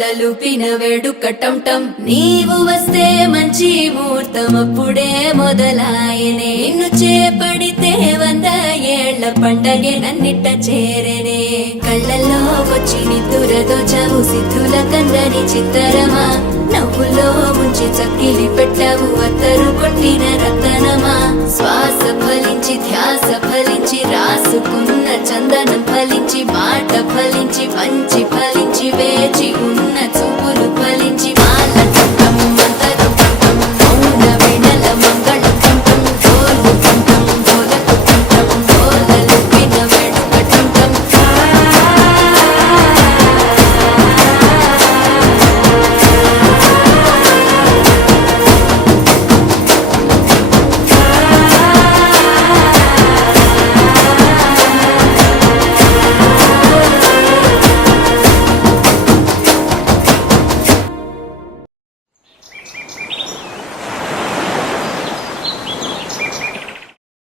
కొల్లలుపిన వేడుక టం నీవు వస్తే మంచి ముహూర్తం అప్పుడే మొదలాయనే నిన్ను చేపడితే 100 ఏళ్ల పండగే నన్నిట్ట చేరనే కళ్ళల్లో వచ్చి నిద్దురదోచావు సిద్ధుల కందని చిత్తరమా నవ్వులో ముంచి చక్కిలి పెట్టావు అత్తరు కొట్టిన రతనమా శ్వాస ఫలించి ధ్యాస ఫలించి రాసుకున్న చందనం ఫలించి మాట ఫలించి మంచి ఫలించి వేచి ఉన్న చూపులు ఫలించి